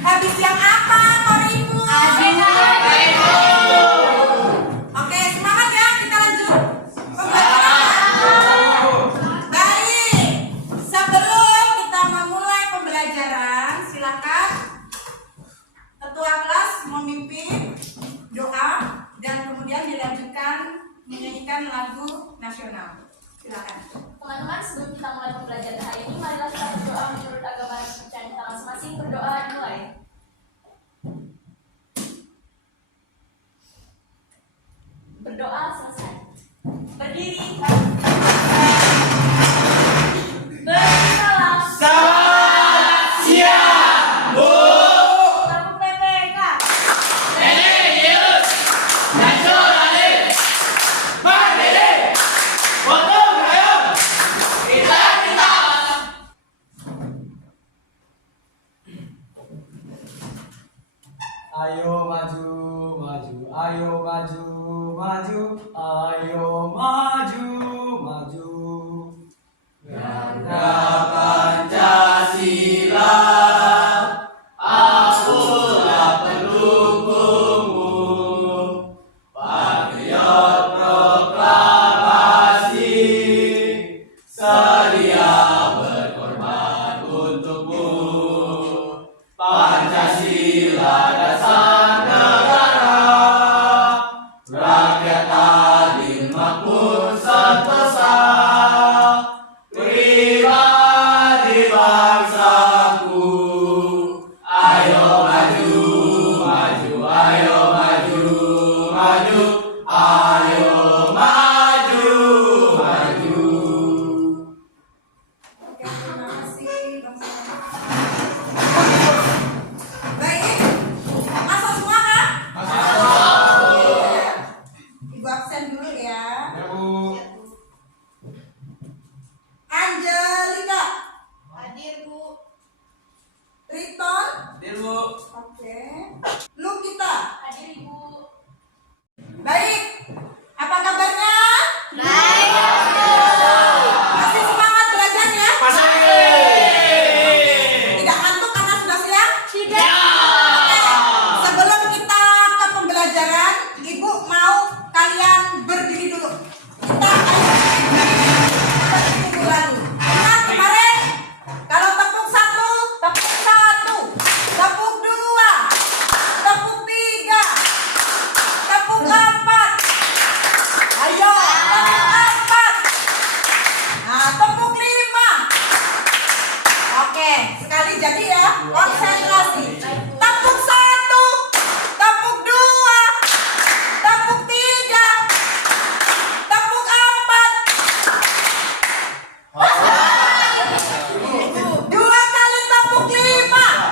Habis yang apa, Koribu? Oke, semangat ya, kita lanjut pembelajaran. Baik, sebelum kita memulai pembelajaran, silakan ketua kelas memimpin doa dan kemudian dilanjutkan menyanyikan lagu nasional. Silakan. Teman-teman, sebelum kita mulai pembelajaran hari ini, marilah kita berdoa menurut agama dan kepercayaan kita masing-masing. Berdoa dimulai. Berdoa selesai. Berdiri. Bersalam. Selamat siang, Bu. Tamu PPK. Nenek Yesus, Nasional Alif, Mandiri, Gotong Royong, kita. Ayo maju, maju, ayo maju, maju, ayo maju, maju. Ganda Pancasila, akulah pendukungmu. Patriot proklamasi, sedia berkorban untukmu. Pancasila dasar negara, rakyat adil makmur sentosa, pribadi bangsaku. Ayo maju, maju, ayo maju, maju, ayo maju, maju. Oke, terima kasih, Bang Salman. Baik, masuk semua kan? Ibu absen dulu ya. Angelina. Hadir, Bu. Riton. Bu. Oke. Lukita. Hadir, Ibu. Baik. Apa kabarnya? Masih semangat belajarnya? Tidak ngantuk karena sudah siang? Oke. Sebelum kita ke pembelajaran, Ibu mau kalian berdiri dulu. Kita akan seperti minggu lalu. Ingat kemarin, kalau tepuk satu, tepuk dua, tepuk tiga, tepuk empat. Ayo, tepuk empat. Nah, tepuk lima. Oke, sekali jadi ya, konsentrasi. Tepuk satu, tepuk dua, tepuk tiga, tepuk empat. Dua kali tepuk lima.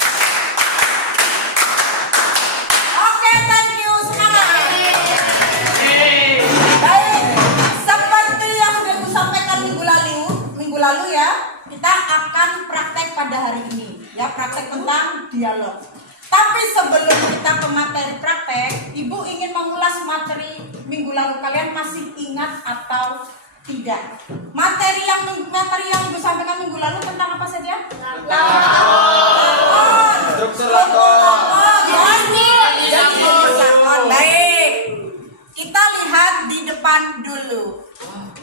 Oke, thank you, semangat. Baik, seperti yang sudah aku sampaikan minggu lalu ya, kita akan praktek pada hari ini ya, praktek tentang dialog. Tapi sebelum kita ke materi praktek, Ibu ingin mengulas materi minggu lalu. Kalian masih ingat atau tidak? Materi yang Ibu sampaikan minggu lalu tentang apa saja? Lakon. Struktur lakon. Lakon. Baik. Kita lihat di depan dulu.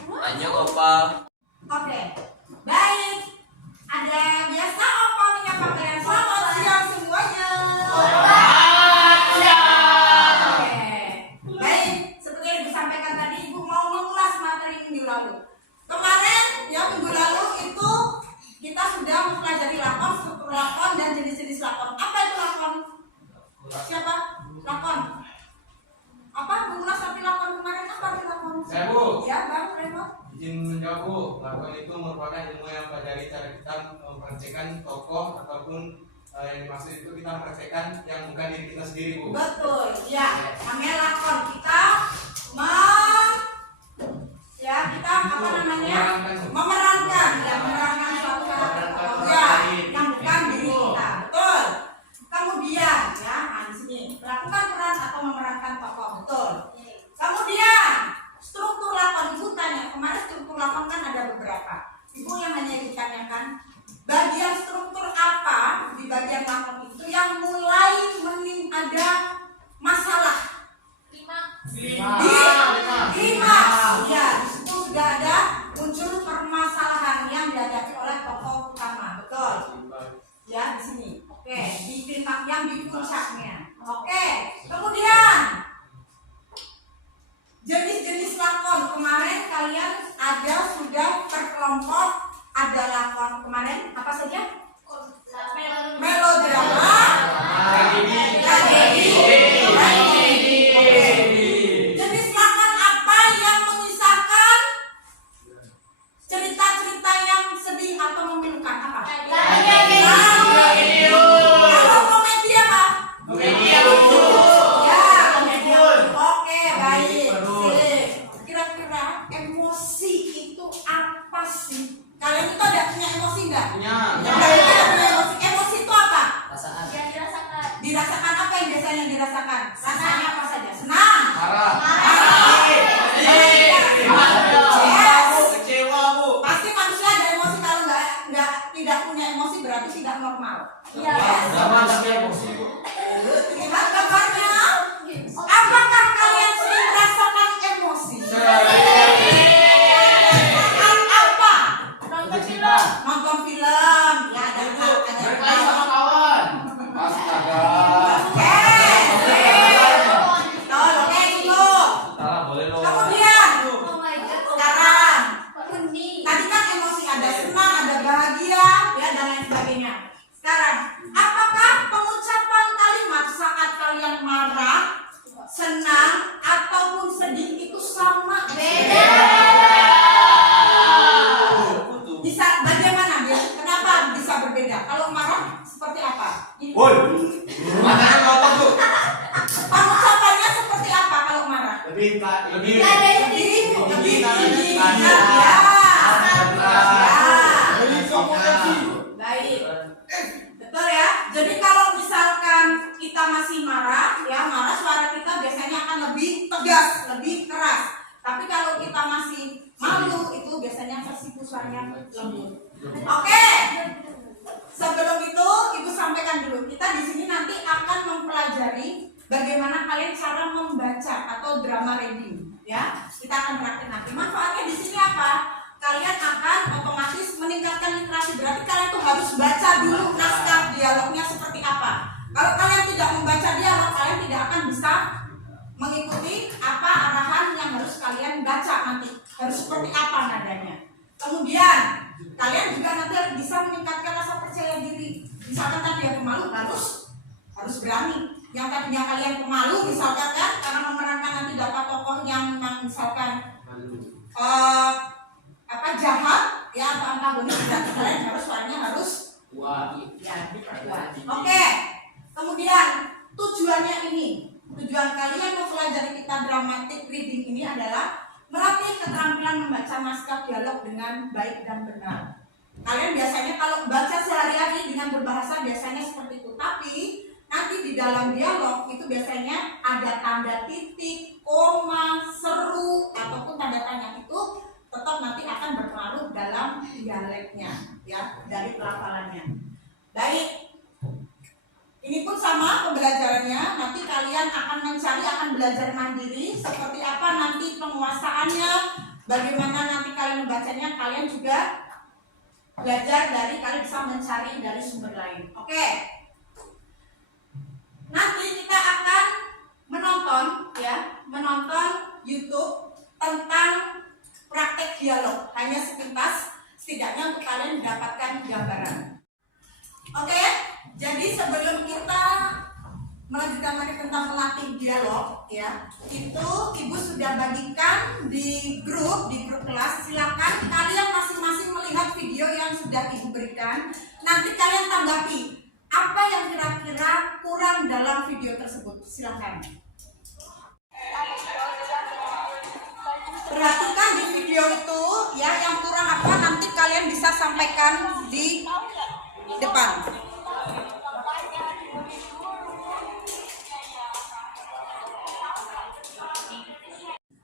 Tanya Opa. Oke, baik. Ada biasa apa menyapa kalian? Selamat siang semuanya. Oke, baik. Seperti yang Ibu sampaikan tadi, Ibu mau mengulas materi minggu lalu. Kemarin, ya minggu lalu itu kita sudah mempelajari lakon, struktur lakon dan jenis-jenis lakon. Apa itu lakon? Siapa? Lakon. Apa? Mengulas arti lakon kemarin apa arti lakon? Saya, Bu. Ya, Bang Raymond. Izin menjawab, Bu. Lakon itu merupakan ilmu yang pelajari cara kita mempraktekkan tokoh ataupun yang dimaksud itu kita mempraktekkan yang bukan diri kita sendiri, Bu. Betul, ya. Namanya lakon. Kita kita apa namanya? Memerankan, ya, memerankan suatu karakter tokoh ya, yang bukan diri kita. Betul. Kemudian, ya, nah di sini melakukan peran atau memerankan tokoh. Betul. Kemudian struktur Klimaks. Ya, di situ sudah ada muncul permasalahan yang dihadapi oleh tokoh utama. Betul. Ya, di sini. Oke, di klimaks yang di puncaknya. Oke, kemudian jenis-jenis lakon kemarin kalian ada sudah terkelompok. Ada lakon kemarin apa saja? Melodrama, tragedi. Jenis lakon apa yang mengisahkan cerita-cerita yang sedih atau memilukan? Apa? Kalau komedi apa? Ya, komedi. Oke, baik. Sip. Kira-kira emosi itu apa sih? Kalian itu ada punya emosi nggak? Punya. Kalian ada punya emosi? Emosi itu apa? Yang dirasakan. Dirasakan apa yang biasanya dirasakan? Rasanya apa saja? Senang. Marah. Yes. Kecewa, Bu. Pasti manusia ada emosi. Kalau nggak tidak punya emosi berarti tidak normal. Iya. Zaman tapi emosi, Bu. Lihat gambarnya. Apakah kalian sering merasakan emosi? Apa? Nonton film. Nonton film. Ya, ada Berkelahi sama kawan. Astaga. Oke, dulu. Salah, boleh dong. Kemudian Oh my god. sekarang Kuning. tadi kan emosi ada senang, ada bahagia, ya dan lain sebagainya. Sekarang, apakah pengucapan kalimat saat kalian marah, senang ataupun sedih itu sama? Beda. Bisa bagaimana? Kenapa bisa berbeda? Kalau marah seperti apa? Woi. Matanya kotor, Bu. Pengucapannya seperti apa kalau marah? Lebih Lebih tinggi. Ya. Baik. Betul ya. Jadi kalau misalkan kita masih marah, ya marah suara kita biasanya akan lebih tegas, lebih keras. Tapi kalau kita masih malu itu biasanya suaranya lembut. Oke. Sebelum itu Ibu sampaikan dulu. Kita di sini nanti akan mempelajari bagaimana kalian cara membaca atau drama reading, ya. Kita akan praktek nanti. Manfaatnya di sini apa? Kalian akan otomatis meningkatkan literasi. Berarti kalian tuh harus baca dulu naskah dialognya seperti apa. Kalau kalian tidak membaca dialog, kalian tidak akan bisa mengikuti apa arahan yang harus kalian baca nanti. Harus seperti apa nadanya. Kemudian kalian juga nanti bisa meningkatkan rasa percaya diri. Misalkan tadi yang pemalu harus berani. Yang tadinya kalian pemalu misalkan kan karena memerankan nanti dapat tokoh yang misalkan jahat ya atau antagonis, kalian harus suaranya harus kuat. Oke. Kemudian tujuan kalian mempelajari kita dramatic reading ini adalah melatih keterampilan membaca naskah dialog dengan baik dan benar. Kalian biasanya kalau baca sehari-hari dengan berbahasa biasanya seperti itu, tapi nanti di dalam dialog itu biasanya ada tanda titik, koma, seru ataupun tanda tanya itu tetap nanti akan berpengaruh dalam dialeknya, ya, dari pelafalannya. Baik, ini pun sama pembelajarannya. Nanti kalian akan belajar mandiri seperti apa nanti penguasaannya, bagaimana nanti kalian membacanya. Kalian juga belajar dari kalian bisa mencari dari sumber lain. Oke. Nanti kita akan menonton YouTube tentang praktek dialog, hanya sepintas, setidaknya untuk kalian mendapatkan gambaran. Oke, jadi sebelum kita melanjutkan lagi tentang melatih dialog, ya, itu Ibu sudah bagikan di grup kelas. Silakan kalian masing-masing melihat video yang sudah Ibu berikan. Nanti kalian tanggapi apa yang kira-kira kurang dalam video tersebut. Silakan. Perhatikan di video itu ya, yang kurang apa nanti kalian bisa sampaikan di depan.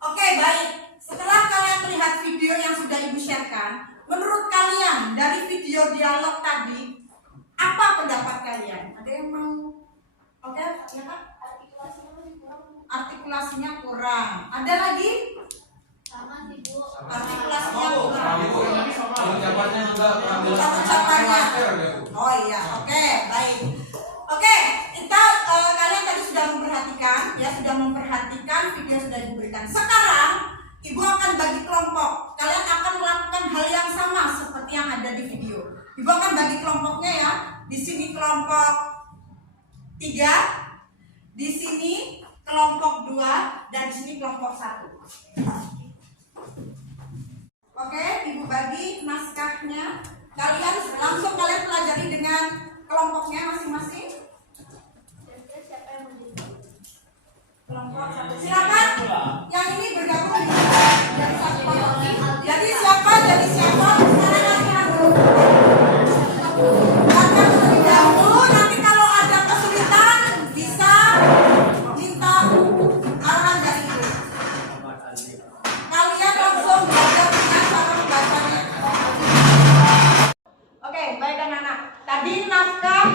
Oke, baik. Setelah kalian melihat video yang sudah Ibu sharekan, menurut kalian dari video dialog tadi apa pendapat kalian? Ada yang mau? Oke, ya Kak? Artikulasi artikulasinya kurang. Ada lagi? Sama sih Bu. Artikulasinya kurang. Ucapannya juga mengambil Ucapannya. masker ya, Bu. Oh iya, oke, baik. Oke, kita kalian tadi sudah memperhatikan, ya sudah memperhatikan video sudah diberikan. Sekarang Ibu akan bagi kelompok. Kalian akan melakukan hal yang sama seperti yang ada di video. Ibu akan bagi kelompoknya ya. Di sini kelompok 3, di sini kelompok 2, dan di sini kelompok 1. Oke, Ibu bagi naskahnya. Kalian langsung pelajari dengan kelompoknya masing-masing. Siapa yang mau jadi? Kelompok 1. Silakan. Yang ini bergabung jadi satu kelompok. Jadi siapa? Sekarang latihan dulu. Latihan terlebih dahulu. Nanti kalau ada kesulitan bisa minta arahan dari Ibu. Kalian langsung belajar dengan cara membacanya. Oke, baik anak-anak. Tadi naskah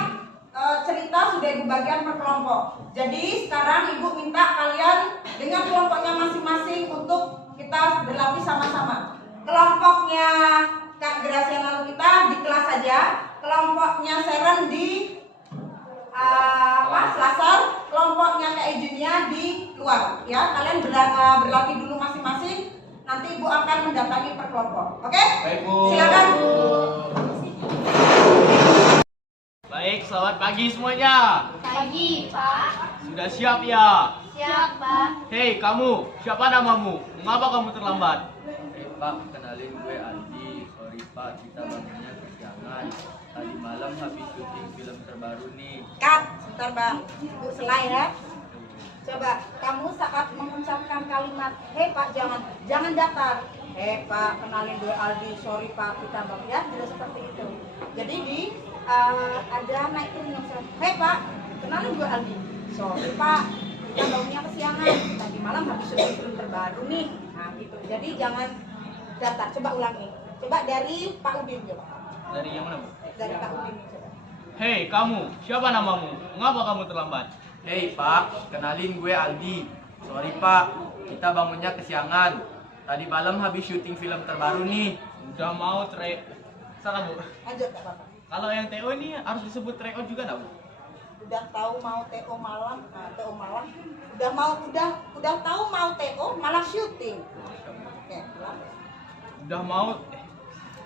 cerita sudah dibagian per kelompok. Jadi sekarang Ibu minta kalian dengan kelompoknya masing-masing untuk kita berlatih sama-sama. Kelompoknya Kak Graciana kita di kelas saja. Kelompoknya Sharon di Selasar. Kelompoknya Kak Ejunia di luar. Ya, kalian berlatih dulu masing-masing. Nanti Ibu akan mendatangi per kelompok. Oke? Baik, Bu. Silakan. Baik, selamat pagi semuanya. Pagi, Pak. Sudah siap ya? Siap, Pak. Hei, kamu, siapa namamu? Mengapa kamu terlambat? Pak, kenalin gue Aldi. Sorry Pak, kita bangunnya kesiangan. Tadi malam habis syuting film terbaru nih. Cut, sebentar Bang. Ibu selai ya. Coba kamu saat mengucapkan kalimat, hei Pak, jangan datar. Hei Pak, kenalin gue Aldi. Sorry Pak, kita bang ya, tidak seperti itu. Jadi di ada naik turun yang hei Pak, kenalin gue Aldi. Sorry Pak, kita bangunnya kesiangan. Tadi malam habis syuting film terbaru nih. Nah gitu. Jadi jangan datar. Coba ulangi. Coba dari Pak Udin coba. Dari yang mana, Bu? Dari Pak Udin coba. Hei, kamu, siapa namamu? Mengapa kamu terlambat? Hei Pak, kenalin gue Aldi. Sorry Pak, kita bangunnya kesiangan. Tadi malam habis syuting film terbaru nih. Udah mau salah, Bu. Lanjut Pak Bapak. Kalau yang TO ini harus disebut tryout juga enggak, Bu? Udah tahu mau TO malam, TO malam. Udah tahu mau TO malah syuting. Oke, ulang. Udah mau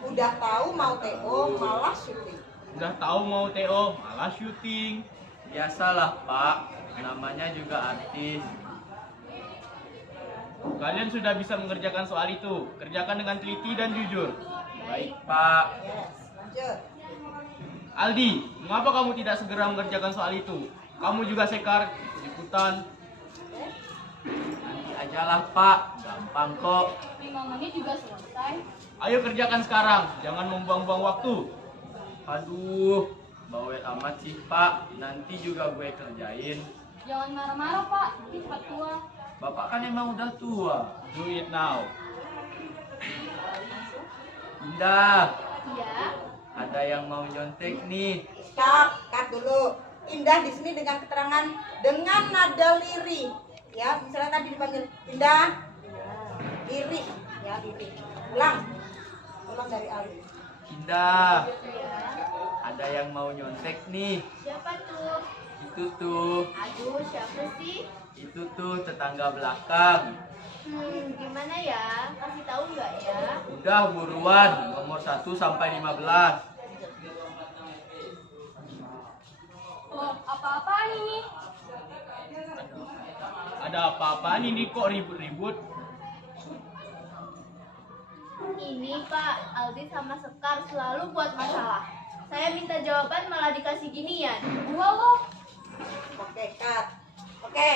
Udah tahu mau TO malah syuting. Udah tahu mau TO, malah syuting. Biasalah Pak, namanya juga artis. Kalian sudah bisa mengerjakan soal itu. Kerjakan dengan teliti dan jujur. Baik Pak. Yes, lanjut. Aldi, mengapa kamu tidak segera mengerjakan soal itu? Kamu juga Sekar, ikutan. Oke. Nanti ajalah Pak, gampang kok. 5 menit juga selesai. Ayo kerjakan sekarang, jangan membuang-buang waktu. Aduh, bawel amat sih Pak. Nanti juga gue kerjain. Jangan marah-marah, Pak. Nanti cepat tua. Bapak kan emang udah tua. Do it now. Indah, Iya. ada yang mau nyontek nih. Stop, cut dulu. Indah di sini dengan keterangan dengan nada lirih. Ya, misalnya tadi dipanggil Indah. Lirih, ya lirih. Ulang dari Ali. Indah, ada yang mau nyontek nih. Siapa tuh? Itu tuh, Aduh, siapa sih? itu tuh tetangga belakang. Gimana ya? Kasih tahu nggak ya? Udah buruan, nomor 1 sampai 15. Oh, apa-apaan ini? Ada apa-apaan ini kok ribut-ribut? Ini Pak, Aldi sama Sekar selalu buat masalah. Saya minta jawaban malah dikasih ginian. Gua loh. Oke, cut. Oke,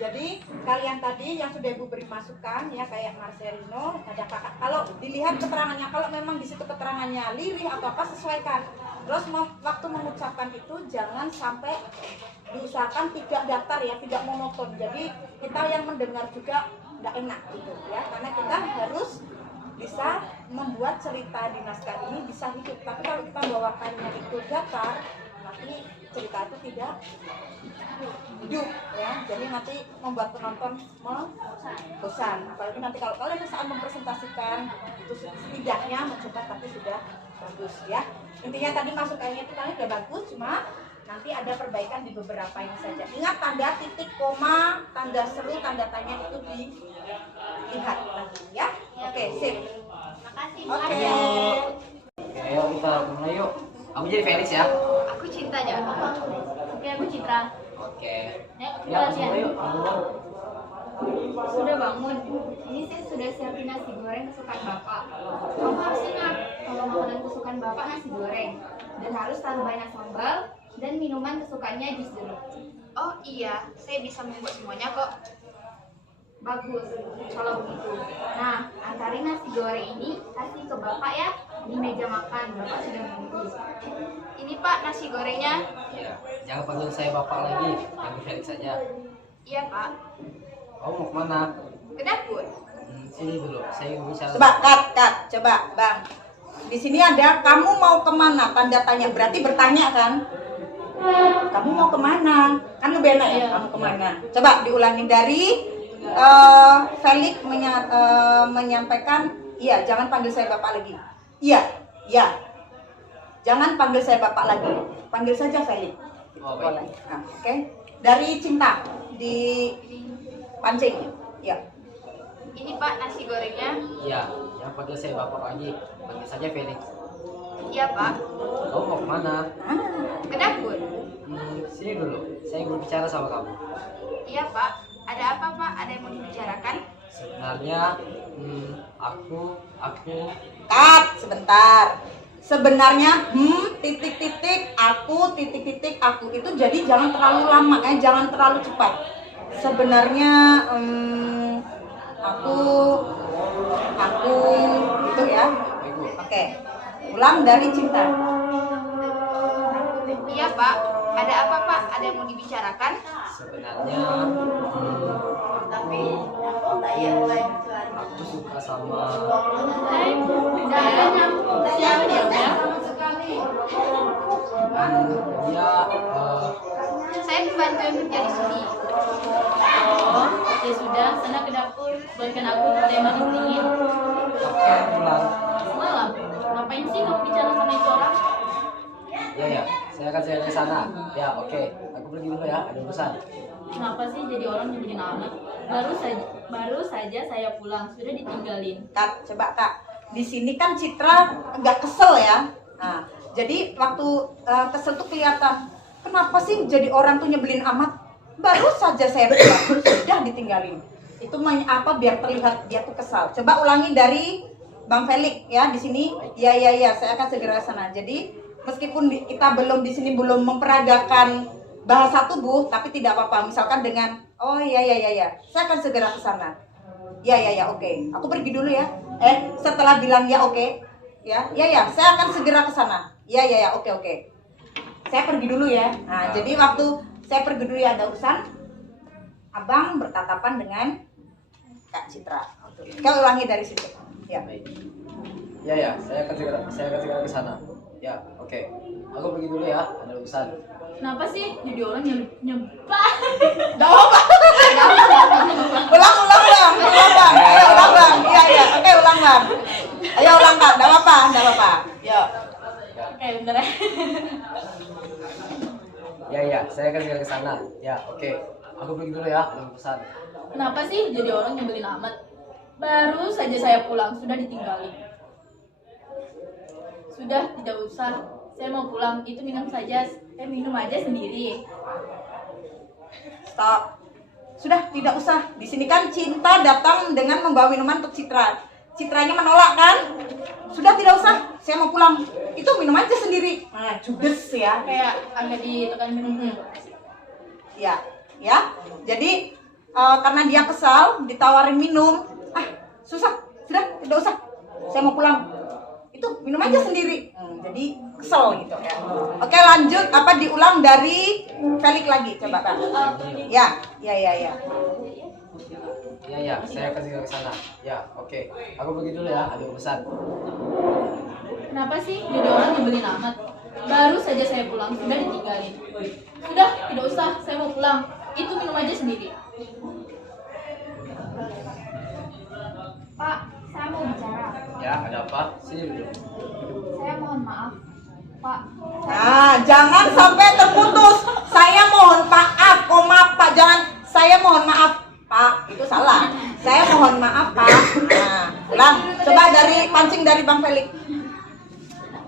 jadi kalian tadi yang sudah Ibu beri masukan ya kayak Marcelino, ada kakak. Kalau dilihat keterangannya, kalau memang di situ keterangannya lirih atau apa sesuaikan. Terus waktu mengucapkan itu jangan sampai diusahakan tidak datar ya, tidak monoton. Jadi kita yang mendengar juga tidak enak gitu ya, karena kita harus bisa membuat cerita di naskah ini bisa hidup. Tapi kalau kita bawakannya itu datar, nanti cerita itu tidak hidup ya, jadi nanti membuat penonton bosan. Apalagi nanti kalau kalian saat mempresentasikan itu setidaknya mencoba tapi sudah bagus ya. Intinya tadi masukannya itu kalian sudah bagus, cuma nanti ada perbaikan di beberapa ini saja. Ingat tanda titik, koma, tanda seru, tanda tanya itu dilihat lagi ya. Oke, sip. Makasih. Oke. Oke, yuk kita mulai yuk. Aku jadi Felix ya. Aku Cinta aja. Oke, aku Citra. Oke. Ya, kita Ya, latihan. mulai yuk. Mulai. Sudah bangun. Ini saya sudah siapin nasi goreng kesukaan Bapak. Kamu harus ingat, kalau makanan kesukaan Bapak nasi goreng. Dan harus taruh banyak sambal dan minuman kesukaannya jus jeruk. Oh iya, saya bisa membuat semuanya kok. Bagus, kalau begitu. Nah, antarin nasi goreng ini kasih ke Bapak ya. Di meja makan, Bapak sudah menunggu. Ini Pak nasi gorengnya. Ya, jangan panggil saya bapak lagi, panggil Felix saja. Iya Pak. Kamu mau kemana? Ke dapur. Sini dulu, saya ingin bicara. Coba cut, coba Bang. Di sini ada kamu mau kemana? Tanda tanya, berarti bertanya kan? Kamu mau kemana? Kan lebih enak ya, kamu kemana? Coba diulangi dari Felix menyampaikan, iya jangan panggil saya bapak lagi. Iya, iya. Jangan panggil saya bapak lagi. Panggil saja Felix. Oh, Boleh. baik. Nah, oke. Dari Cinta di pancing. Ya. Ini Pak nasi gorengnya. Iya, jangan panggil saya bapak lagi, panggil saja Felix. Iya Pak. Kamu mau kemana? Ke dapur. Sini dulu, saya ingin bicara sama kamu. Iya Pak. Ada apa Pak? Ada yang mau dibicarakan? Sebenarnya, aku Cut, sebentar. Sebenarnya titik-titik aku itu jadi jangan terlalu lama jangan terlalu cepat. Sebenarnya aku itu ya. Oke. Ulang dari Cinta. Iya Pak. Ada apa Pak? Ada yang mau dibicarakan? sebenarnya aku suka sama dia. Saya pembantu yang kerja di sini. Oh, ya sudah, sana ke dapur. Buatkan aku teh manis dingin. Pulang. Semalam, ngapain sih kamu bicara sama itu orang? Ya, saya akan ke sana. Ya, oke. Aku pergi dulu ya, ada urusan. Kenapa sih jadi orang nyebelin amat? Baru saja saya pulang, sudah ditinggalin. Kak, coba Kak. Di sini kan Citra agak kesel ya. Nah, jadi waktu kesel tuh kelihatan. Kenapa sih jadi orang tuh nyebelin amat? Baru saja saya pulang, sudah ditinggalin. Itu apa biar terlihat dia tuh kesal. Coba ulangi dari Bang Felix ya di sini. Ya, saya akan segera ke sana. Jadi meskipun kita belum di sini belum memperagakan bahasa tubuh, tapi tidak apa-apa. Misalkan dengan oh iya, saya akan segera ke sana. Ya, oke. Aku pergi dulu ya. Setelah bilang ya oke. Ya, saya akan segera ke sana. Ya, oke. Saya pergi dulu ya. Nah, jadi waktu saya pergi dulu ya ada urusan. Abang bertatapan dengan Kak Citra. Kau ulangi dari situ. Ya. Baik. Ya, saya akan segera ke sana. Ya, oke. Aku pergi dulu ya, ada urusan. Kenapa sih jadi orang nyebah? Ulang bang. Ayo ulang bang. Iya. Oke ulang bang. Ayo ulang Kak. Enggak apa-apa. Yuk. Oke, bentar ya. Ya, saya akan segera ke sana. Ya, oke. Aku pergi dulu ya, ada urusan. Kenapa sih jadi orang nyebelin amat? Baru saja saya pulang, sudah ditinggalin. Sudah, tidak usah. Saya mau pulang, itu minum aja sendiri. Stop. Sudah tidak usah. Di sini kan Cinta datang dengan membawa minuman untuk Citra. Citranya menolak kan? Sudah tidak usah. Saya mau pulang. Itu minum aja sendiri. Nah, judes ya. Kayak agak ditekan minum. Ya. Jadi karena dia kesal, ditawarin minum. Susah. Sudah tidak usah. Saya mau pulang. Itu minum aja sendiri. Jadi kesel gitu ya. Oke, lanjut. Diulang dari Felix lagi coba Bang. Ya. Ya, saya akan segera ke sana. Ya, oke. Aku pergi dulu ya, ada urusan. Kenapa sih jadi orang nyebelin amat? Baru saja saya pulang, sudah ditinggalin. Sudah, tidak usah, saya mau pulang. Itu minum aja sendiri. Pak, saya mau bicara. Ya, ada apa? Sini dulu. Saya mohon maaf. Pak, Nah, jangan sampai terputus. Saya mohon maaf, koma Pak, jangan saya mohon maaf, Pak. Itu salah. Saya mohon maaf, Pak. Nah, ulang. Coba pancing dari Bang Felix.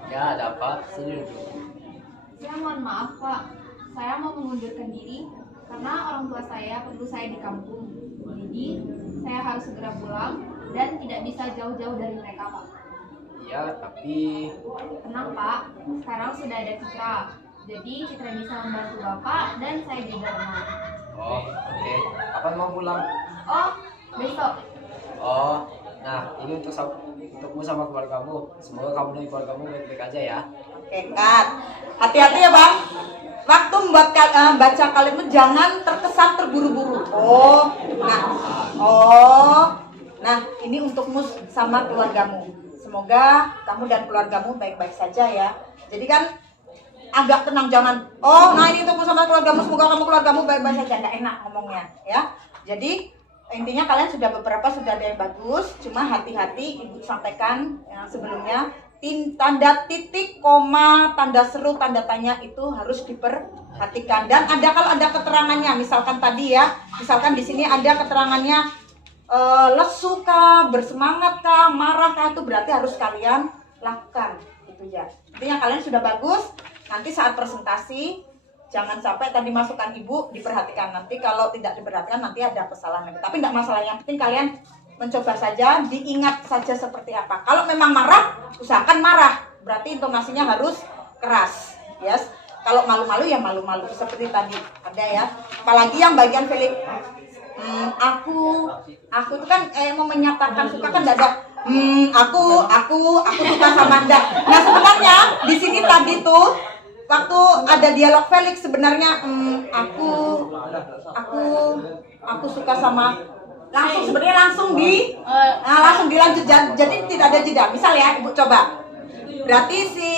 Ya, ada apa? Sini dulu. saya mohon maaf, Pak. Saya mau mengundurkan diri karena orang tua saya perlu saya di kampung. Jadi, saya harus segera pulang dan tidak bisa jauh-jauh dari mereka, Pak. Iya, tapi Tenang, Pak. Sekarang sudah ada Citra. Jadi, Citra bisa membantu Bapak dan saya juga tenang. oh, oke. Kapan mau pulang? Oh, besok. Oh, nah ini untukmu sama keluargamu. Semoga kamu dan keluargamu baik-baik aja ya. Oke, Kat. Hati-hati ya, Bang. Waktu baca kalimat jangan terkesan terburu-buru. Nah, ini untukmu sama keluargamu. Semoga kamu dan keluargamu baik-baik saja ya. Jadi kan agak tenang, jangan. Ini untukmu sama keluargamu. Semoga keluargamu baik-baik saja. Nggak enak ngomongnya, ya. Jadi intinya kalian sudah ada yang bagus. Cuma hati-hati, Ibu sampaikan yang sebelumnya. Tanda titik, koma, tanda seru, tanda tanya itu harus diperhatikan. Dan kalau ada keterangannya, misalkan tadi ya, misalkan di sini ada keterangannya lesu kah, bersemangat kah, marah kah, itu berarti harus kalian lakukan, gitu ya. Intinya kalian sudah bagus. Nanti saat presentasi jangan sampai tadi masukan Ibu diperhatikan. Nanti kalau tidak diperhatikan nanti ada kesalahan. Tapi tidak masalah, yang penting kalian mencoba saja, diingat saja seperti apa. Kalau memang marah, usahakan marah. Berarti intonasinya harus keras. Yes. Kalau malu-malu ya malu-malu seperti tadi ada ya. Apalagi yang bagian Felix. Aku itu kan mau menyatakan suka kan tidak ada. Aku suka sama Anda. Nah sebenarnya di sini tadi tuh waktu ada dialog Felix sebenarnya aku suka sama langsung dilanjut, jadi tidak ada jeda. Misal ya Ibu coba, berarti si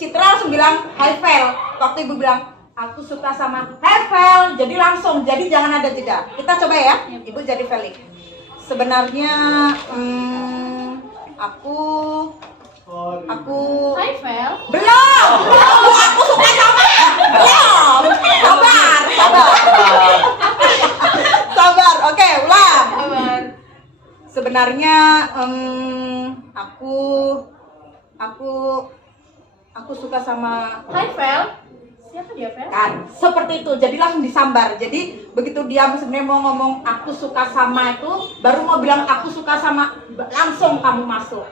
Citra langsung bilang Haifel, waktu Ibu bilang aku suka sama Haifel, jadi langsung, jadi jangan ada jeda. Kita coba ya, Ibu jadi Felix. Sebenarnya aku Haifel. belum, aku suka sama belum, sabar, oke, ulang. Sebenarnya aku suka sama Haifel. Siapa dia, Fel? kan, seperti itu. Jadi langsung disambar. Jadi begitu dia sebenarnya mau ngomong aku suka sama itu, baru mau bilang aku suka sama, langsung kamu masuk.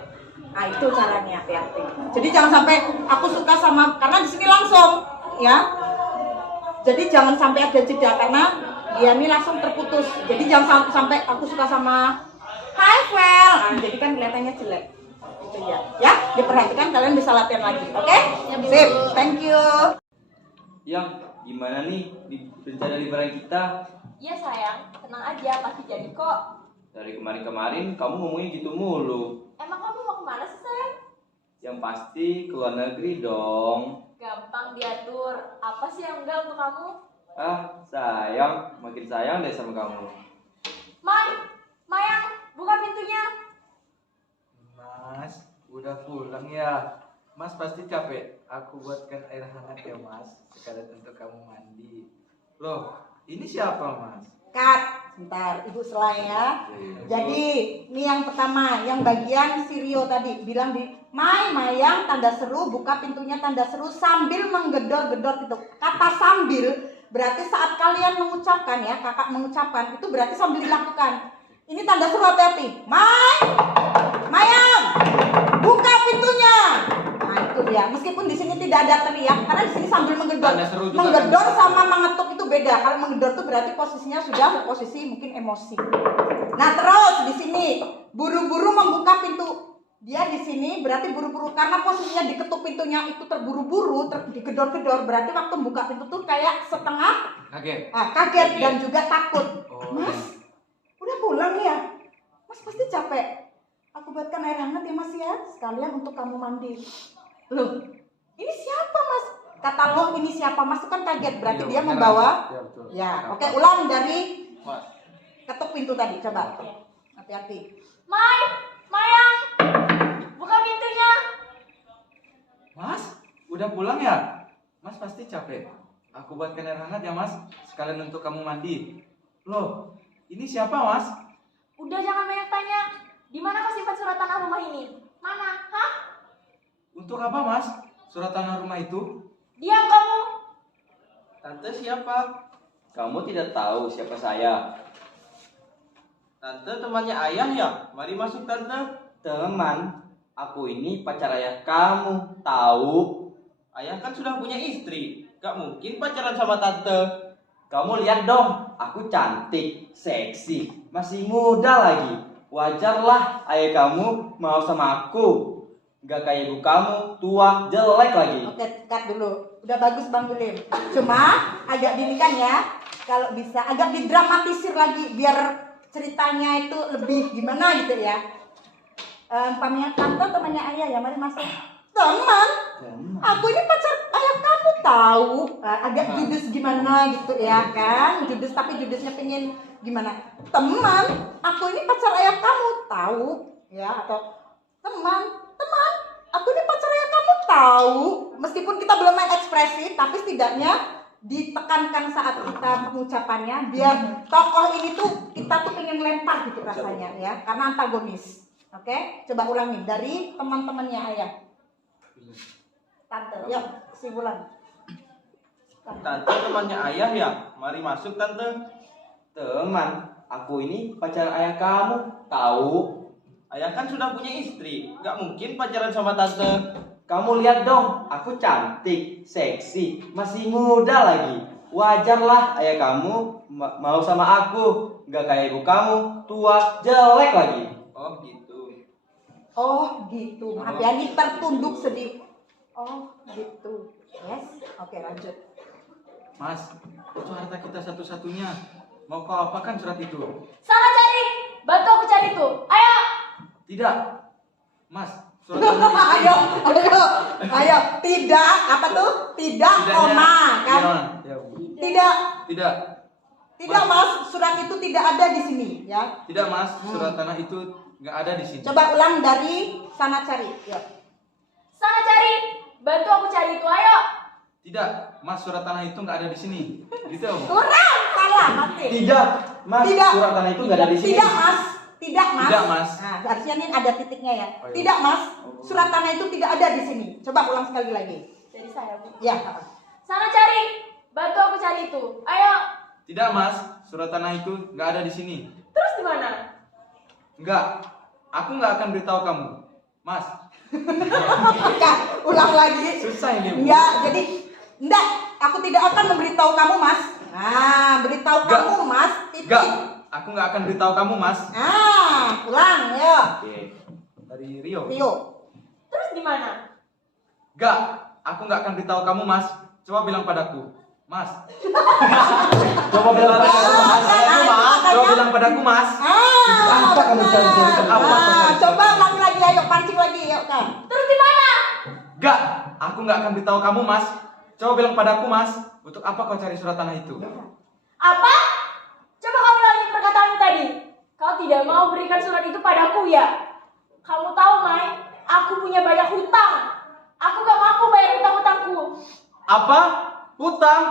Nah itu caranya, hati-hati. Jadi jangan sampai aku suka sama, karena di sini langsung ya. Jadi jangan sampai ada jeda karena dia ini langsung terputus. Jadi jangan sampai aku suka sama Haifel. Nah, jadi kan kelihatannya jelek. Itu ya. Ya, diperhatikan, kalian bisa latihan lagi. Oke? Sip. Thank you. Yang gimana nih di rencana liburan kita? Iya sayang, tenang aja, pasti jadi kok. Dari kemarin-kemarin kamu ngomongnya gitu mulu. Emang kamu mau kemana sih sayang? Yang pasti ke luar negeri dong. Gampang diatur, apa sih yang enggak untuk kamu? Sayang, makin sayang deh sama kamu. Mayang, buka pintunya. Mas, udah pulang ya? Mas pasti capek. Aku buatkan air hangat ya Mas, sekalian untuk kamu mandi. Loh, ini siapa Mas? Kat, sebentar, Ibu selai ya. Jadi, ini yang pertama, yang bagian Sirio tadi bilang di Mayang tanda seru, buka pintunya tanda seru sambil menggedor-gedor gitu. Kata sambil berarti saat kalian mengucapkan ya, kakak mengucapkan itu berarti sambil dilakukan. Ini tanda seru, hati-hati. Mayang, buka pintunya. Nah itu dia. Meskipun di sini tidak ada teriak, karena di sini sambil menggedor. Menggedor sama mengetuk itu beda. Kalau menggedor itu berarti posisinya sudah posisi mungkin emosi. Nah terus di sini buru-buru membuka pintu. Dia di sini berarti buru-buru karena posisinya diketuk pintunya itu terburu-buru, digedor-gedor. Berarti waktu buka pintu tuh kayak setengah kaget dan juga takut. Mas, udah pulang ya? Mas pasti capek. Aku buatkan air hangat ya Mas ya, sekalian untuk kamu mandi. Loh, ini siapa Mas? kata lo ini siapa Mas itu kan kaget, berarti Iya, dia beneran. membawa. Iya, betul. Ya, Siapa? oke, ulang dari Mas. ketuk pintu tadi, coba. Hati-hati. Mai, Mayang, buka pintunya. Mas, udah pulang ya? Mas pasti capek. Aku buatkan air hangat ya Mas, sekalian untuk kamu mandi. Loh, ini siapa Mas? Udah jangan banyak tanya. Di mana kau simpan surat tanah rumah ini? Mana? Hah? Untuk apa Mas? Surat tanah rumah itu? Diam kamu. Tante siapa? Kamu tidak tahu siapa saya. Tante temannya ayah ya? Mari masuk tante. Teman, aku ini pacar ayah kamu. Tahu? Ayah kan sudah punya istri. Gak mungkin pacaran sama tante. Kamu lihat dong, aku cantik, seksi, masih muda lagi. Wajarlah ayah kamu mau sama aku. Gak kayak ibu kamu, tua, jelek lagi. Oke, cut dulu. Udah bagus Bang Willim. Cuma agak gini kan ya, kalau bisa agak didramatisir lagi biar ceritanya itu lebih gimana gitu ya. Pamannya tante temannya ayah ya, mari masuk. Teman, aku ini pacar ayah kamu tahu. Agak judes gimana gitu ya kan, judes tapi judesnya pengen gimana. Teman, aku ini pacar ayah kamu tahu ya, atau teman, aku ini pacar ayah kamu tahu. Meskipun kita belum main ekspresi, tapi setidaknya ditekankan saat kita pengucapannya biar tokoh ini tuh kita tuh pengen lempar gitu rasanya ya, karena antagonis. Oke, coba ulangin dari teman-temannya ayah. Tante, yuk si Wulan. Tante temannya ayah ya? Mari masuk tante. Teman, aku ini pacar ayah kamu. Tahu? Ayah kan sudah punya istri. Gak mungkin pacaran sama tante. Kamu lihat dong, aku cantik, seksi, masih muda lagi. Wajarlah ayah kamu mau sama aku. Gak kayak ibu kamu, tua, jelek lagi. Oh gitu. Oh gitu, maaf ya ini tertunduk sedih. Oh gitu, yes. Oke lanjut. Mas, itu harta kita satu-satunya. Mau kau apakan surat itu? Sana cari. Bantu aku cari itu. Ayo. Tidak. Mas, surat tanah itu. ayo, tidak apa tuh? Tidak, koma kan? Ya, Bu. Tidak, Tidak, Mas, surat itu tidak ada di sini ya. tidak Mas, surat tanah itu nggak ada di sini. Coba ulang dari sana cari. Yuk. Sana cari. Bantu aku cari itu. Ayo. Tidak, Mas, surat tanah itu nggak ada di sini. Gitu, Bu. Kurang, salah mati. Tidak, Mas, Tidak. surat tanah itu nggak ada di sini. Tidak Mas. Tidak Mas. Tidak, Mas. Nah, harusnya ini ada titiknya ya. Oh, iya. Tidak Mas. Surat tanah itu tidak ada di sini. Coba ulang sekali lagi. Dari saya, Bu. Ya. Sana cari. Bantu aku cari itu. Ayo. Tidak, Mas, surat tanah itu nggak ada di sini. Terus di mana? Nggak, aku nggak akan beritahu kamu, Mas. Kak, ulang lagi. Susah ini, Bu. Enggak, jadi enggak, aku tidak akan memberitahu kamu, Mas. Nah, beritahu Enggak. kamu, Mas. Titik. Nggak, aku nggak akan beritahu kamu, Mas. Ulang, ya. Oke. Dari Rio. Rio. Terus di mana? Nggak, aku nggak akan beritahu kamu, Mas. Coba bilang padaku, Mas. Coba bilang padaku, Mas. Coba bilang padaku, Mas. Apa kamu cari-cari ke apa? Coba ulangi lagi, ayo pancing lagi, yuk, Kak. Terus di mana? Nggak, aku nggak akan beritahu kamu, Mas. Coba bilang padaku, Mas. Untuk apa kau cari surat tanah itu? Apa? Coba kamu ulangi perkataanmu tadi. Kau tidak mau berikan surat itu padaku ya? Kamu tahu, Mai, aku punya banyak hutang. Aku gak mampu bayar hutang-hutangku. Apa? Hutang?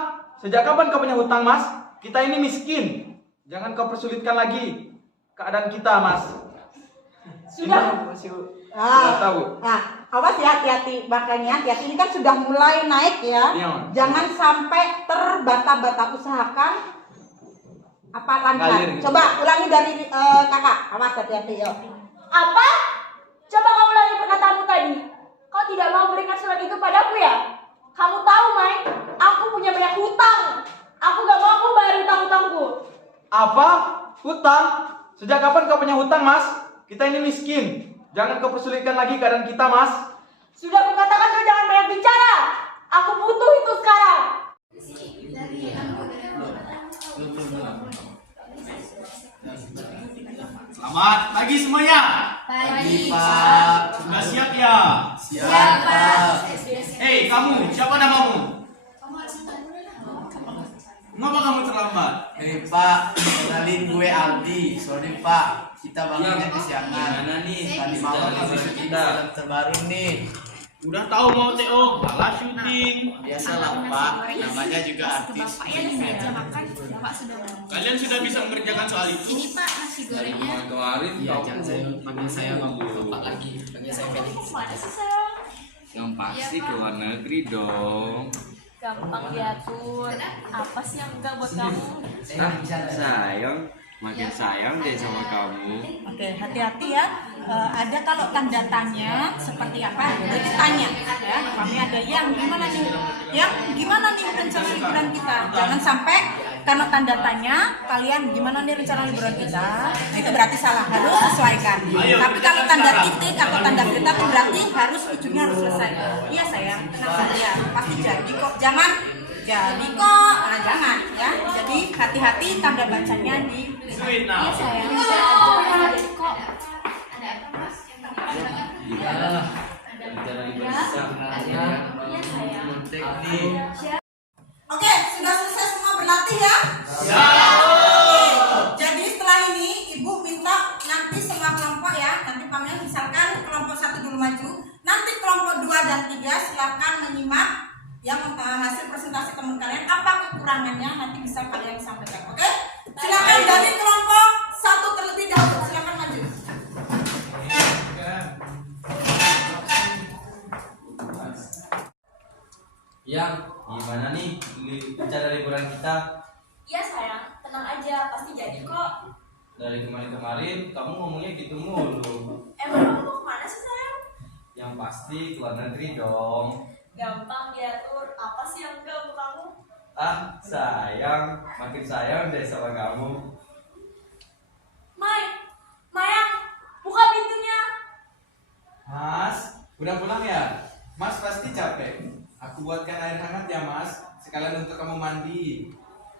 Sejak kapan kau punya hutang, Mas? Kita ini miskin. Jangan kau persulitkan lagi keadaan kita, Mas. Sudah. Ini masih nggak tahu. Nah, awas ya, hati-hati. Makanya hati-hati, ini kan sudah mulai naik ya. Iya, Mas. Jangan sampai terbata-bata, usahakan apa lancar. Ngalir gitu. Coba ulangi dari kakak. Awas, hati-hati, yuk. Apa? Coba kamu ulangi perkataanmu tadi. Kau tidak mau berikan surat itu padaku ya? Kamu tahu, Mai, aku punya banyak hutang. Aku gak mampu bayar hutang-hutangku. Apa? Hutang? Sejak kapan kau punya hutang, Mas? Kita ini miskin. Jangan kau persulitkan lagi keadaan kita, Mas. Sudah kukatakan kau jangan banyak bicara. Aku butuh itu sekarang. Selamat pagi semuanya. Pagi, Pak. Sudah siap ya? Siap, Pak. Hei kamu, siapa namamu? Kenapa kamu terlambat? Ini Pak, kenalin gue Aldi. Sorry Pak, kita bangunnya kesiangan. Gimana nih? Tadi malam habis syuting film terbaru nih. Udah tahu mau TO, malah syuting. Biasalah Pak, namanya juga artis. Bapak ya dan meja makan, Bapak sudah menunggu. Kalian sudah bisa mengerjakan soal itu? Ini Pak nasi gorengnya. Kemarin Iya, jangan saya panggil saya Bapak lagi. Panggil saya Felix. Mana sih sayang? yang pasti ke luar negeri dong. Gampang diatur. Apa sih yang enggak buat kamu? Sayang, makin sayang deh sama kamu. Oke, hati-hati ya. Ada kalau tanda tanya seperti apa? Berarti tanya ya. Kami ada yang gimana nih? Yang gimana nih rencana liburan kita? Jangan sampai karena tanda tanya kalian gimana nih rencana liburan kita? Nah, itu berarti salah, harus sesuaikan. Tapi kalau tanda titik atau tanda berita itu berarti harus ujungnya harus selesai. Iya sayang, tenang saja, pasti jadi kok. Jangan jadi kok, nah jangan ya. Jadi hati-hati tanda bacanya di. Sweet now. Iya sayang. Jadi kok ada apa Mas? Gimana lah? Rencana liburan kita. Iya sayang. Oke, sudah selesai semua berlatih ya? Ya. Oke, jadi setelah ini Ibu minta nanti semua kelompok ya, nanti pamer misalkan kelompok 1 dulu maju, nanti kelompok 2 dan 3 silakan menyimak yang hasil presentasi teman kalian, apa kekurangannya nanti bisa kalian sampaikan, oke? Silakan dari kelompok 1 terlebih dahulu, silakan maju. Yang gimana nih rencana liburan kita? Iya sayang, tenang aja, pasti jadi kok. Dari kemarin-kemarin kamu ngomongnya gitu mulu. Emang kamu mau kemana sih sayang? Yang pasti ke luar negeri dong. Gampang diatur, apa sih yang enggak buat kamu? Ah sayang, makin sayang deh sama kamu. Mayang, buka pintunya. Mas, udah pulang ya? Mas pasti capek. Aku buatkan air hangat ya Mas, sekalian untuk kamu mandi.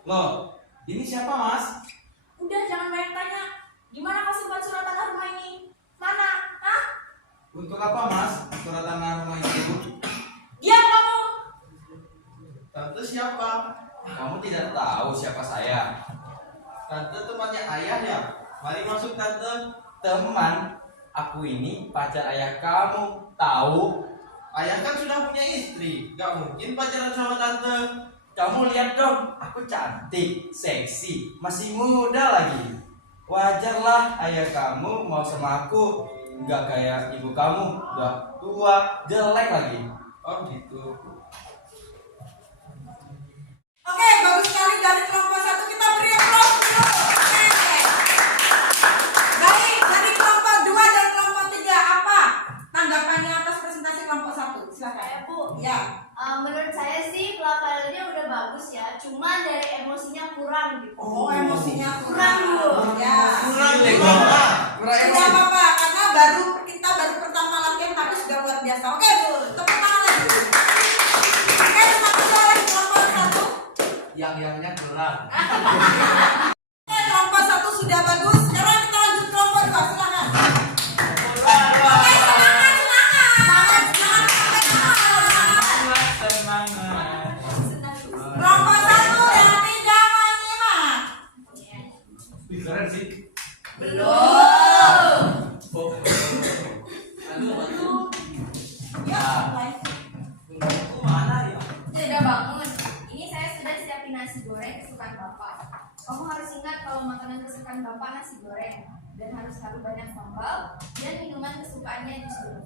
Loh, ini siapa Mas? Udah jangan banyak tanya. Gimana kau simpan surat tanah rumah ini? Mana? Hah? Untuk apa Mas surat tanah rumah itu? Diam kamu. Tante siapa? Kamu tidak tahu siapa saya? Tante temannya ayah ya? Mari masuk Tante. Teman, aku ini pacar ayah kamu. Tahu? Ayah kan sudah punya istri, gak mungkin pacaran sama Tante. Kamu lihat dong, aku cantik, seksi, masih muda lagi. Wajarlah ayah kamu mau sama aku. Nggak kayak ibu kamu, udah tua, jelek lagi. Oh gitu. Oke, bagus sekali dari kelompok 1 kita beri aplaus dulu. Oke. Baik, dari kelompok 2 dan kelompok 3 apa tanggapannya atas presentasi kelompok 1? Silakan. Bu, Ya. menurut saya sih pelafalannya udah bagus ya, cuma dari emosinya kurang gitu. Oh, emosinya Kurang dulu. Ya. Kurang deh Bapak. Kurang Tidak emosi. apa-apa, karena kita baru pertama latihan tapi sudah luar biasa. Oke, Bu, tepuk tangan lagi. Oke, terima kasih oleh kelompok 1. Yang-yangnya kurang. Oke, kelompok 1 sudah bagus. Sekarang kita lanjut kelompok 2, silakan. Oke, semangat, semangat. Semangat. Kelompok 1 yang tidak menyimak. Keren sih. Belum. Ya, mulai. Sudah bangun. Ini saya sudah siapin nasi goreng kesukaan Bapak. Kamu harus ingat kalau makanan kesukaan Bapak nasi goreng dan harus selalu banyak sambal dan minuman kesukaannya jus dulu.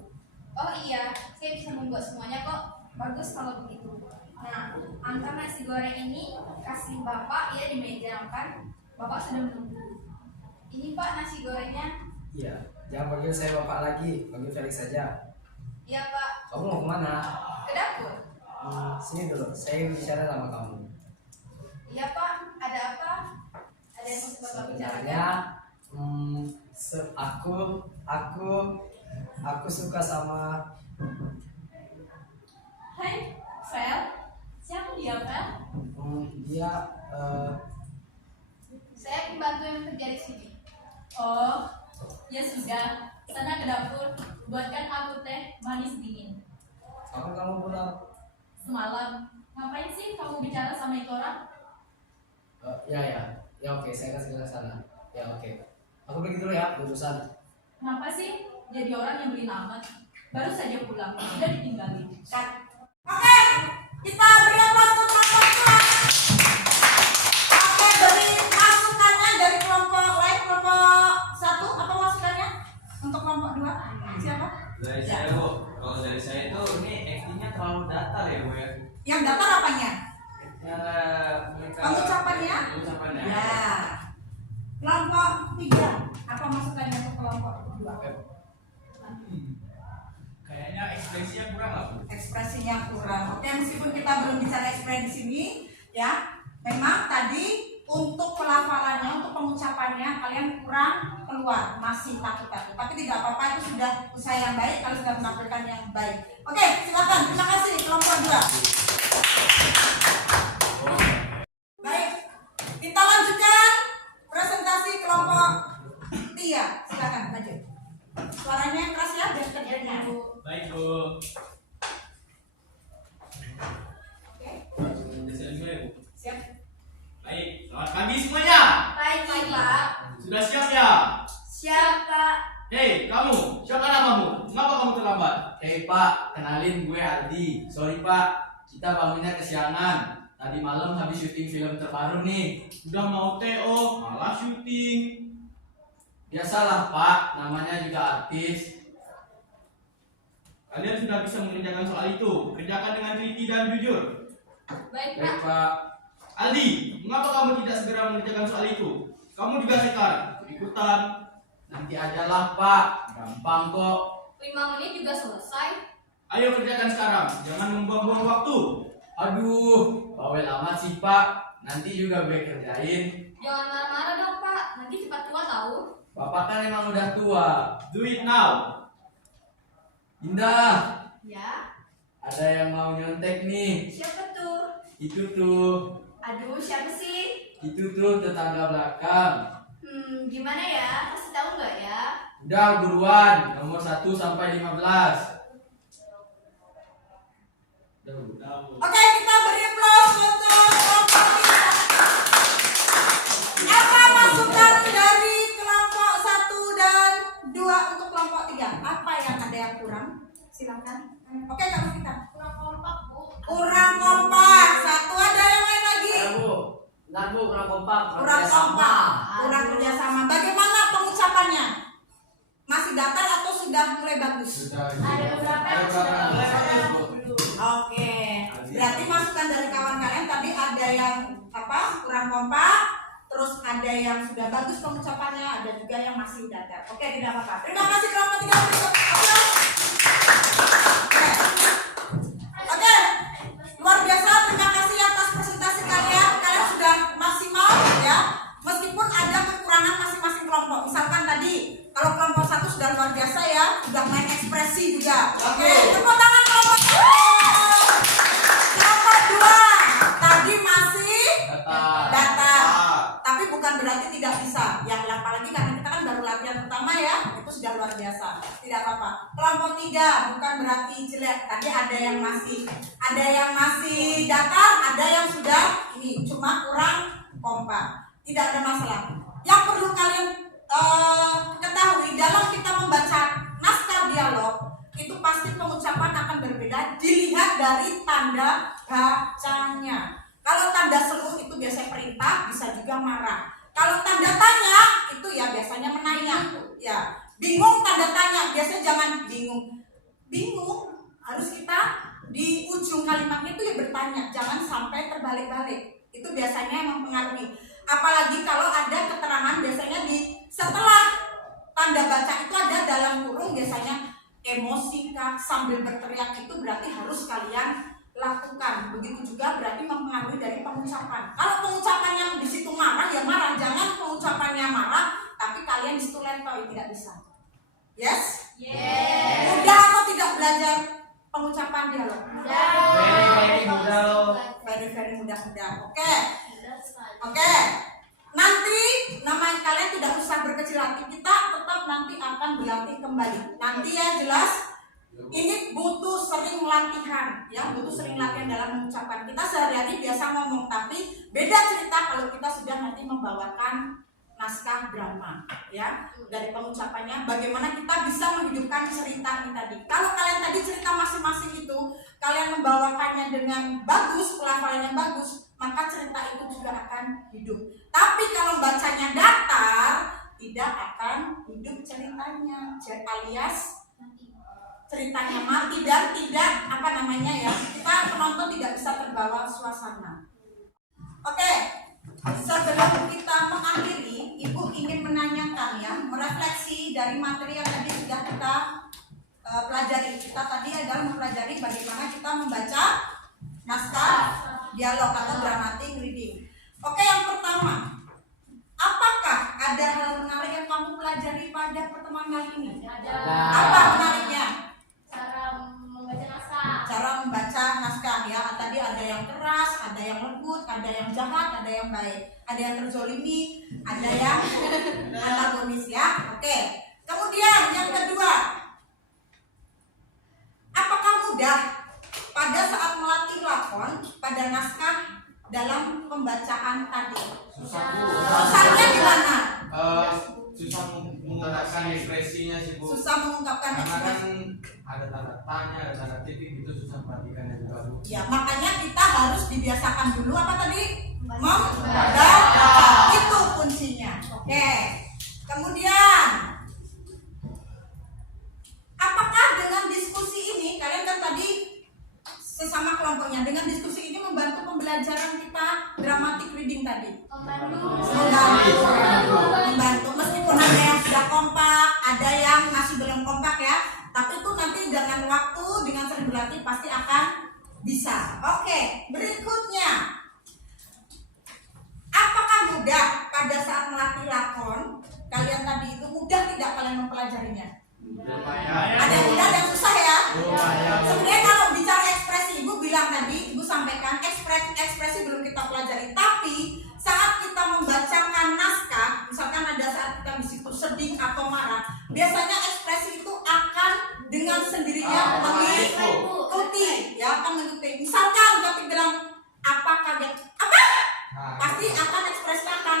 Oh iya, saya bisa membuat semuanya kok. Bagus kalau begitu. Nah, angkat nasi goreng ini kasih Bapak ya di meja makan. Bapak sudah menunggu. Ini Pak nasi gorengnya. Iya, jangan panggil saya Bapak lagi, panggil Felix saja. Iya Pak. Kamu mau kemana? Ke dapur. Sini dulu, saya ingin bicara sama kamu. Iya Pak. Ada apa? Ada yang mau Bapak bicarakan? Sebenarnya, aku suka sama. Hai, Fel. Siapa dia, Fel? Dia. Saya pembantu yang kerja di sini. Oh, ya sudah. Sana ke dapur. Buatkan aku teh manis dingin. Kapan kamu pulang? Semalam. Ngapain sih kamu bicara sama itu orang? Ya oke, saya akan segera ke sana. Ya oke. Aku pergi dulu ya, urusan. Kenapa sih jadi orang yang beli amat? Baru saja pulang, sudah ditinggalin. Oke, kita beri aplaus untuk kelompok. Oke, beri masukannya dari kelompok lain, kelompok 1 apa masukannya? Untuk kelompok 2 siapa? Dari saya Bu, kalau dari saya itu ini actingnya terlalu datar ya Bu ya. Yang datar apanya? Cara mereka Pengucapannya? Pengucapannya. Ya. Kelompok 3 apa masukannya untuk kelompok 2? Kayaknya ekspresinya kurang lah Bu. Ekspresinya kurang. Oke, meskipun kita belum bicara ekspresi di sini, ya, memang tadi untuk pelafalannya, untuk pengucapannya kalian kurang keluar, masih takut-takut. Tapi tidak apa-apa, itu sudah usaha yang baik, kalian sudah menampilkan yang baik. Oke, silakan. Terima kasih kelompok 2. Baik, kita lanjutkan presentasi kelompok 3. Silakan lanjut. Suaranya yang keras ya, biar kerjanya. Baik Bu. Oke, siap. Baik, selamat pagi semuanya. Baik, Pak. Sudah siap ya? Siap, Pak. Hei, kamu, siapa namamu? Mengapa kamu terlambat? Hei Pak, kenalin gue Aldi. Sorry Pak, kita bangunnya kesiangan. Tadi malam habis syuting film terbaru nih. Sudah mau TO, malah syuting. Biasalah Pak, namanya juga artis. Kalian sudah bisa mengerjakan soal itu. Kerjakan dengan teliti dan jujur. Baik, Pak. Baik Pak. Aldi, mengapa kamu tidak segera mengerjakan soal itu? Kamu juga Sekar, ikutan. Nanti ajalah Pak, gampang kok. 5 menit juga selesai. Ayo kerjakan sekarang, jangan membuang-buang waktu. Aduh, bawel amat sih Pak. Nanti juga gue kerjain. Jangan marah-marah dong, Pak. Nanti cepat tua tahu. Bapak kan emang udah tua. Do it now. Indah, Ya. ada yang mau nyontek nih. Siapa tuh? Itu tuh, Aduh, siapa sih? itu tuh tetangga belakang. Gimana ya? Kasih tahu nggak ya? Udah buruan, nomor 1 sampai 15. Oke, kita beri aplaus untuk kelompok 3. Apa masukan dari kelompok 1 dan 2 untuk kelompok 3? Apa yang ada yang kurang? Silakan. Oke, Kak Rufika. Kurang kompak, Bu. Kurang kompak. 1, ada yang lain lagi? Bentar Bu, kurang kompak. Kurang kompak. Kurang kerjasama. Bagaimana pengucapannya? Masih datar atau sudah mulai bagus? Ada beberapa yang sudah Oke. Berarti masukan dari kawan kalian tadi ada yang kurang kompak, terus ada yang sudah bagus pengucapannya, ada juga yang masih datar. Oke, tidak apa-apa. Terima kasih kelompok 3 untuk Oke, luar biasa. Terima kasih atas presentasi kalian. Kalian sudah maksimal ya. Meskipun ada kekurangan masing-masing kelompok. Misalkan tadi kalau kelompok 1 sudah luar biasa ya, sudah main ekspresi juga. Oke, tepuk tangan kelompok 1. Kelompok 2 tadi masih datar. Tapi bukan berarti tidak bisa. Yang apalagi karena kita kan baru latihan pertama ya, itu sudah luar biasa. Tidak apa-apa. Kelompok 3 bukan berarti jelek. Tadi ada yang masih datar, ada yang sudah ini cuma kurang kompak. Tidak ada masalah. Yang perlu kalian ketahui dalam kita membaca naskah dialog itu pasti pengucapan akan berbeda dilihat dari tanda bacanya. Kalau tanda seru itu biasanya perintah, bisa juga marah. Kalau tanda tanya itu ya biasanya menanya. Ya, bingung tanda tanya, biasanya jangan bingung. Bingung harus kita di ujung kalimatnya itu ya bertanya, jangan sampai terbalik-balik. Itu biasanya yang mempengaruhi. Apalagi kalau ada keterangan biasanya di setelah tanda baca itu ada dalam kurung biasanya emosi kah, sambil berteriak, itu berarti harus kalian lakukan. Begitu juga berarti mempengaruhi dari pengucapan. Kalau pengucapan yang di situ marah ya marah, jangan pengucapannya marah tapi kalian di situ letoy, tidak bisa. Yes? Yes. Mudah atau tidak belajar pengucapan dialog? Very mudah loh. Very mudah. Oke. Nanti namanya kalian tidak usah berkecil hati, kita tetap nanti akan berlatih kembali. Nanti ya jelas Ini butuh sering latihan, ya, butuh sering latihan dalam mengucapkan. Kita sehari-hari biasa ngomong, tapi beda cerita kalau kita sudah nanti membawakan naskah drama, ya. Dari pengucapannya, bagaimana kita bisa menghidupkan cerita ini tadi. Kalau kalian tadi cerita masing-masing itu, kalian membawakannya dengan bagus, pelafalan yang bagus, maka cerita itu juga akan hidup. Tapi kalau bacanya datar, tidak akan hidup ceritanya, alias ceritanya mati dan tidak kita penonton tidak bisa terbawa suasana. Oke, sebelum kita mengakhiri, Ibu ingin menanyakan, ya, merefleksi dari materi yang tadi sudah kita pelajari. Kita tadi adalah mempelajari bagaimana kita membaca naskah dialog atau dramatic reading. Oke, yang pertama, apakah ada hal menarik yang kamu pelajari pada pertemuan kali ini? Ada. Apa menariknya? Cara membaca naskah. Ya. Tadi ada yang keras, ada yang lembut, ada yang jahat, ada yang baik, ada yang terzolimi, ada yang antagonis, ya. Oke. Kemudian yang kedua, apakah mudah pada saat melatih lakon pada naskah dalam pembacaan tadi? Susahnya di mana? Susah mengungkapkan ekspresinya sih, Bu. Susah mengungkapkan Karena kan ekspresi. ada tanda tanya, ada tanda titik, itu susah perhatikannya juga, Bu. Ya, makanya kita harus dibiasakan dulu apa tadi? Membaca. Itu kuncinya. Oke. Kemudian, apakah dengan diskusi ini, kalian kan tadi sesama kelompoknya, dengan diskusi ini membantu pembelajaran kita dramatic reading tadi? Membantu, meskipun ada yang sudah kompak, ada yang masih belum kompak, ya. Tapi itu nanti dengan waktu, dengan sering berlatih pasti akan bisa. Oke, berikutnya, apakah mudah pada saat melatih lakon? Kalian tadi itu mudah tidak kalian mempelajarinya? Ada yang mudah, ada yang susah, ya. Sebenarnya kalau bicara ekspresi, Ibu bilang tadi, Ibu sampaikan ekspresi belum kita pelajari. Tapi saat kita membacakan naskah, misalkan ada saat kita di situ sedih atau marah, biasanya ekspresi itu akan dengan sendirinya mengikuti, ya, akan mengikuti. Misalkan kita bilang apa kaget, apa, pasti akan ekspresi akan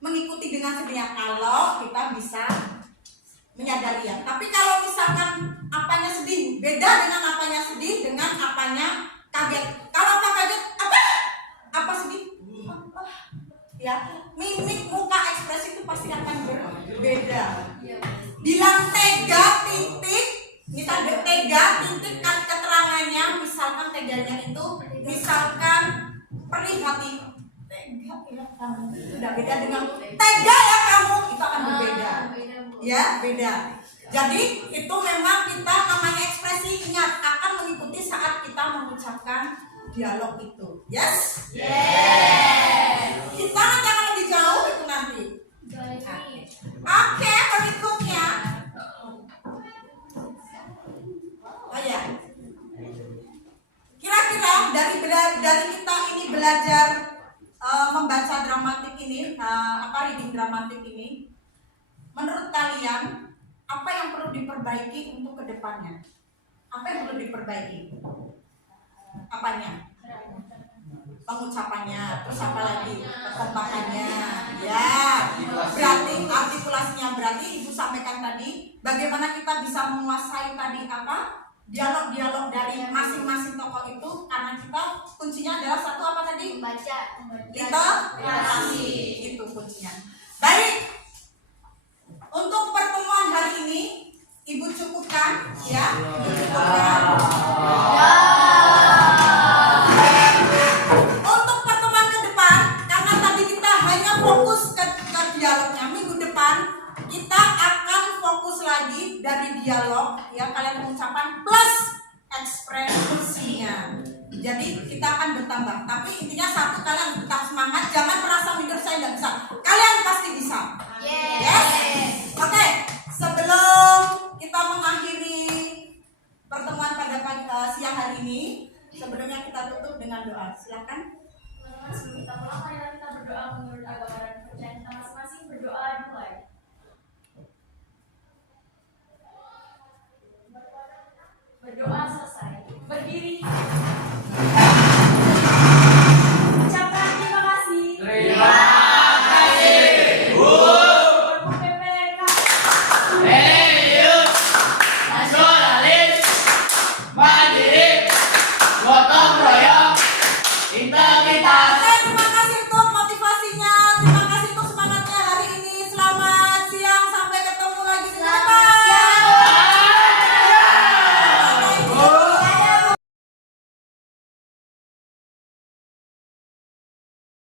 mengikuti dengan sendirinya kalau kita bisa menyadari, ya. Tapi kalau misalkan apanya sedih, beda dengan apanya sedih dengan apanya kaget. Kalau apa kaget, apa sedih, ya, mimik muka ekspresi itu pasti akan berbeda. Bilang tega titik, misalnya tega titik keterangannya, misalkan teganya itu misalkan perih hati, tega ya kamu, sudah beda dengan tega ya kamu, itu akan berbeda, ya, beda. Jadi itu memang kita namanya ekspresi, ingat, akan mengikuti saat kita mengucapkan dialog itu. Yes? Kita nanti akan lebih jauh itu nanti. Oke, berikutnya. Oh ya. Kira-kira dari kita ini belajar membaca dramatik ini, reading dramatik ini, menurut kalian apa yang perlu diperbaiki untuk kedepannya? Apa yang perlu diperbaiki? Apanya? Pengucapannya, terus apa lagi? Kekompakannya, ya. Berarti artikulasinya, berarti Ibu sampaikan tadi, bagaimana kita bisa menguasai tadi apa? Dialog-dialog dari masing-masing tokoh itu, karena kita kuncinya adalah satu apa tadi? Membaca. Literasi. Itu kuncinya. Baik. Untuk pertemuan hari ini, Ibu cukupkan, ya. Ibu cukupkan. Untuk pertemuan ke depan, karena tadi kita hanya fokus ke dialognya, minggu depan kita akan fokus lagi dari dialog, ya, kalian mengucapkan plus ekspresinya. Jadi kita akan bertambah. Tapi intinya satu, kalian tetap semangat, jangan merasa minder saya nggak bisa. Kalian pasti bisa.